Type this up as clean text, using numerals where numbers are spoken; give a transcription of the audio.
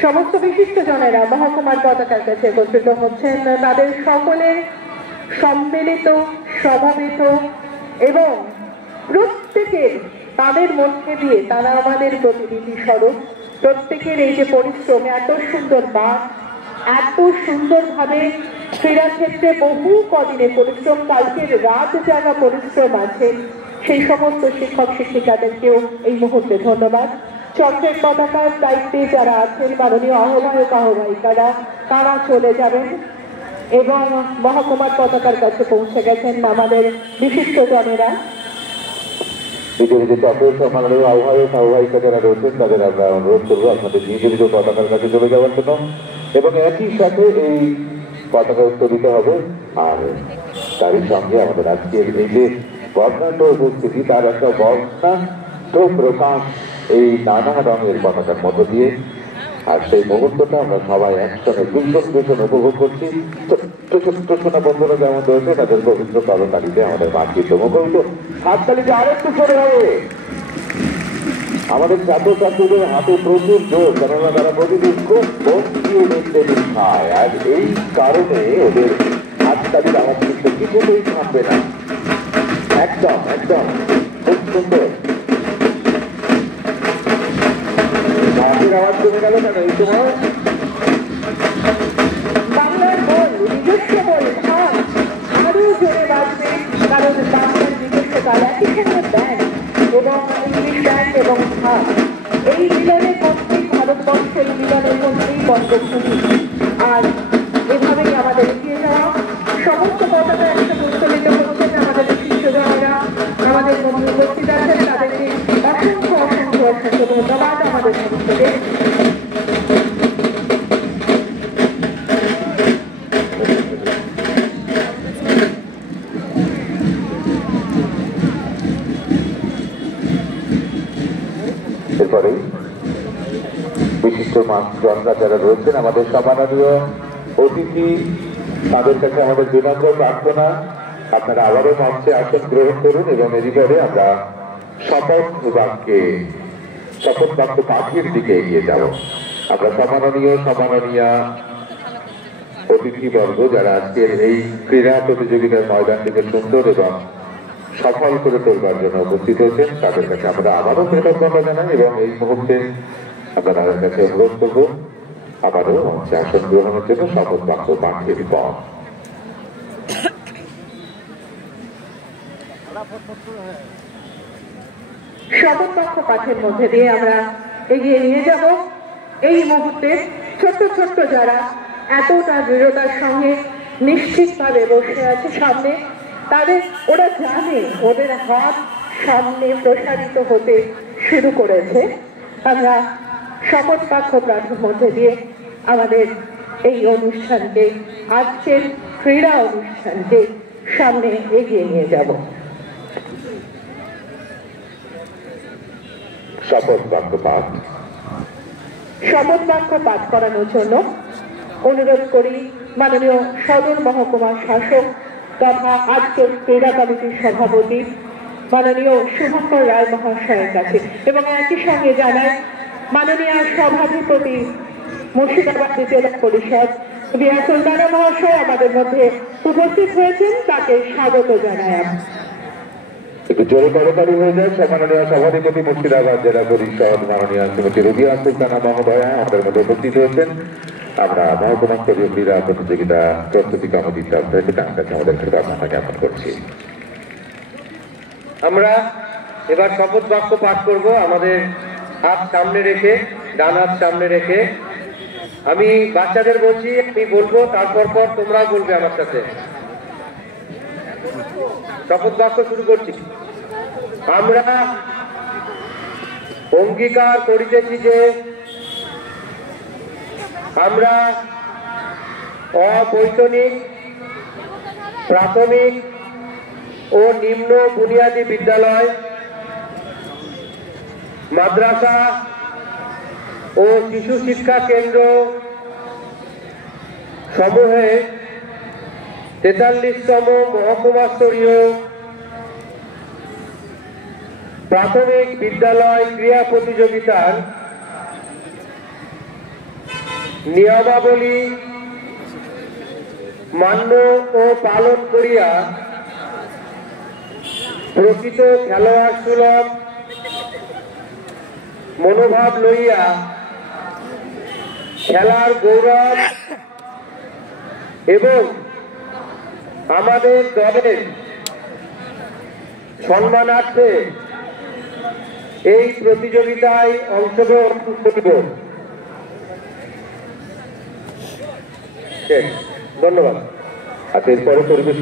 সমস্ত বিশিষ্ট জনেরা মহকুমার পতাকার কাছে একত্রিত হচ্ছেন। তাদের সকলের সম্মিলিত, স্বভাবিত এবং প্রত্যেকের তাদের মধ্যে দিয়ে তারা আমাদের প্রতিনিধি স্বরূপ। প্রত্যেকের এই যে পরিশ্রম, এত সুন্দর বাদ, এত সুন্দরভাবে ক্রীড়াক্ষেত্রে বহু কদিনে পরিশ্রম, কালকের রাত জাগা পরিশ্রম আছে, সেই সমস্ত শিক্ষক শিক্ষিকাদেরকেও এই মুহূর্তে ধন্যবাদ। চক্রের পতাকার দায়িত্বে যারা আছেন মাননীয় আহ্বায়ক আহ্বায়িকারা, তারা চলে যাবেন এবং মহকুমার পতাকার কাছে পৌঁছে গেছেন আমাদের বিশিষ্ট জনেরা। মাননীয় আহ্বায়ক আহ্বায়িকা যারা রয়েছেন তাদের আমরা অনুরোধ করবো আপনাদের নিজ নিজ পতাকার কাছে চলে যাওয়ার জন্য এবং একই সাথে এই পতাকা উত্তোলিত হবে। আর তারই সঙ্গে আমাদের আজকের এই যে বর্ণাঢ্য উপস্থিতি, তার একটা বর্ণাঢ্য প্রকাশ এই নানা রঙের পতাকার মধ্য দিয়ে। আর সেই মুহূর্তটা আমরা সবাই একসঙ্গে ভীষণ উপভোগ করছি। ছোট্ট সোনা বন্ধুরা যেমন রয়েছে তাদের পবিত্র করতালিতে আমাদের মাতৃত্ব মুখরিত। হাততালিতে আরেকটু ছোট হবে। আমাদের ছাত্রছাত্রীদের হাতে প্রচুর জোর, কেননা তারা প্রতিদিন খুব মন দিয়ে দেখতে খায়। আর এই কারণে ওদের হাততালির আওয়াজ কিন্তু কিছুতেই থামবে না। একদম খুব সুন্দর। হাতের আওয়াজ কমে গেল কেন এই সময়? বাংলার বল, নিজস্ব বল আরো জোরে বাজবে, কারণ বাংলার নিজস্ব তাল একই সঙ্গে ব্যান্ড এবং ইংলিশ ব্যান্ড এবং ভাব, এই মিলনের মধ্যেই ভারতবর্ষ, এই মিলনের মধ্যেই বঙ্গভূমি। আর এভাবেই আমাদের এগিয়ে যাওয়া। সমস্ত পতাকা একসাথে উত্তোলিত হচ্ছেন। আমাদের বিশিষ্ট জনেরা আমাদের মধ্যে উপস্থিত আছেন, তাদেরকে অসংখ্য ধন্যবাদ আমাদের সমস্তকে। এরপরে বিশিষ্ট জনরা যারা রয়েছেন, আমাদের সম্মাননীয় অতিথি, তাদের কাছে আমাদের বিনম্র প্রার্থনা আপনারা আবারও মঞ্চে আসন গ্রহণ করুন এবং এরই পরে আমরা শপথ বাক্য পাঠের দিকে এগিয়ে যাব। আমরা সম্মাননীয়া অতিথিবর্গ যারা আজকের এই ক্রীড়া প্রতিযোগিতার ময়দানটিকে সুন্দর এবং সফল করে তোলবার জন্য উপস্থিত হয়েছেন, তাদের কাছে আমরা আবারও কৃতজ্ঞতা জানাই এবং এই মুহূর্তে আমরা তাদের কাছে অনুরোধ করব আবারও মঞ্চে আসন গ্রহণের জন্য শপথ বাক্য পাঠের পর। শপথ বাক্য পাঠের মধ্যে দিয়ে আমরা এগিয়ে নিয়ে যাব। এই মুহূর্তে ছোট্ট যারা এতটা দৃঢ়তার সঙ্গে নিশ্চিতভাবে বসে আছে সামনে, ওরা জানে ওদের হাত সামনে প্রসারিত হতে শুরু করেছে। আমরা শপথ বাক্য পাঠের মধ্যে দিয়ে আমাদের এই অনুষ্ঠানকে, আজকের ক্রীড়া অনুষ্ঠানকে সামনে এগিয়ে নিয়ে যাব। শপথ বাক্য পাঠ। শপথ বাক্য পাঠ করানোর জন্য অনুরোধ করি মাননীয় সদর মহকুমা শাসক তথা আজকের ক্রীড়া কমিটির সভাপতি মাননীয় শুভঙ্কর রায় মহাশয়ের কাছে এবং একই সঙ্গে জানাই মাননীয় সভাধিপতি মুর্শিদাবাদ জেলা পরিষদ বিয়া সুলতানা মহাশয় আমাদের মধ্যে উপস্থিত হয়েছেন, তাকে স্বাগত জানাই। একটু জোরে করতালি হয়ে যায়। সম্মাননীয় সভাধিপতি মুর্শিদাবাদ জেলা পরিষদ মাননীয় শ্রীমতী রুবিয়া সুলতানা মহোদয়া আমাদের মধ্যে উপস্থিত হয়েছেন। আমরা মহকুমা স্তরীয় ক্রীড়া প্রতিযোগিতা প্রস্তুতি কমিটির তরফ থেকে তার কাছে আমাদের কৃতজ্ঞতা জ্ঞাপন করছি। আমরা এবার শপথ বাক্য পাঠ করব। আমাদের হাত সামনে রেখে, ডান হাত সামনে রেখে আমি বাচ্চাদের বলছি, আমি বলবো, তারপর তোমরা বলবে আমার সাথে। শপথ বাক্য শুরু করছি। আমরা অঙ্গীকার করিতেছি যে আমরা অবৈতনিক প্রাথমিক ও নিম্ন বুনিয়াদী বিদ্যালয়, মাদ্রাসা ও শিশু শিক্ষা কেন্দ্র সমূহে 43তম মহকুমা স্তরীয় প্রাথমিক বিদ্যালয় ক্রীড়া প্রতিযোগিতার নিয়মাবলী মান্য ও পালন করিয়া প্রকৃত খেলোয়াড় সুলভ মনোভাব লইয়া খেলার গৌরব এবং আমাদের দলের সম্মানার্থে এই প্রতিযোগিতায় অংশগ্রহণ করিব। ধন্যবাদ। আর এরপরে পরিবেশিত